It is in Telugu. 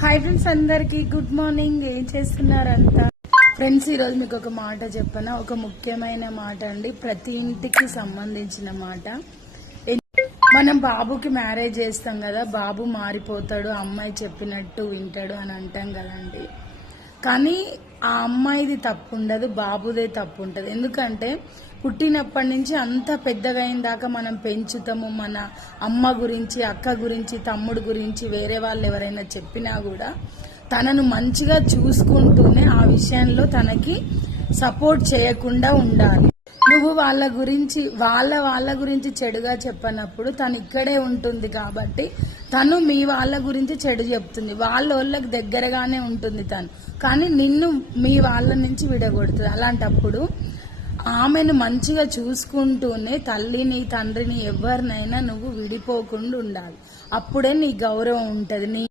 హాయ్ ఫ్రెండ్స్, అందరికి గుడ్ మార్నింగ్. ఏం చేస్తున్నారంతా? ఫ్రెండ్స్, ఈరోజు మీకు ఒక మాట చెప్పనా, ఒక ముఖ్యమైన మాట అండి, ప్రతి ఇంటికి సంబంధించిన మాట. మనం బాబుకి మ్యారేజ్ చేస్తాం కదా, బాబు మారిపోతాడు, అమ్మాయి చెప్పినట్టు వింటాడు అని అంటాం కదండి. కానీ ఆ అమ్మాయిది తప్పు ఉండదు, బాబుదే తప్పు ఉంటుంది. ఎందుకంటే పుట్టినప్పటి నుంచి అంత పెద్దగా అయిన దాకా మనం పెంచుతాము. మన అమ్మ గురించి, అక్క గురించి, తమ్ముడు గురించి వేరే వాళ్ళు ఎవరైనా చెప్పినా కూడా తనను మంచిగా చూసుకుంటూనే ఆ విషయంలో తనకి సపోర్ట్ చేయకుండా ఉండాలి. నువ్వు వాళ్ళ గురించి చెడుగా చెప్పనప్పుడు తను ఇక్కడే ఉంటుంది కాబట్టి తను మీ వాళ్ళ గురించి చెడు చెప్తుంది. వాళ్ళకి దగ్గరగానే ఉంటుంది తను, కానీ నిన్ను మీ వాళ్ళ నుంచి విడగొడుతుంది. అలాంటప్పుడు ఆమెను మంచిగా చూసుకుంటూనే తల్లిని, తండ్రిని, ఎవరినైనా నువ్వు విడిపోకుండా ఉండాలి. అప్పుడే నీ గౌరవం ఉంటుంది.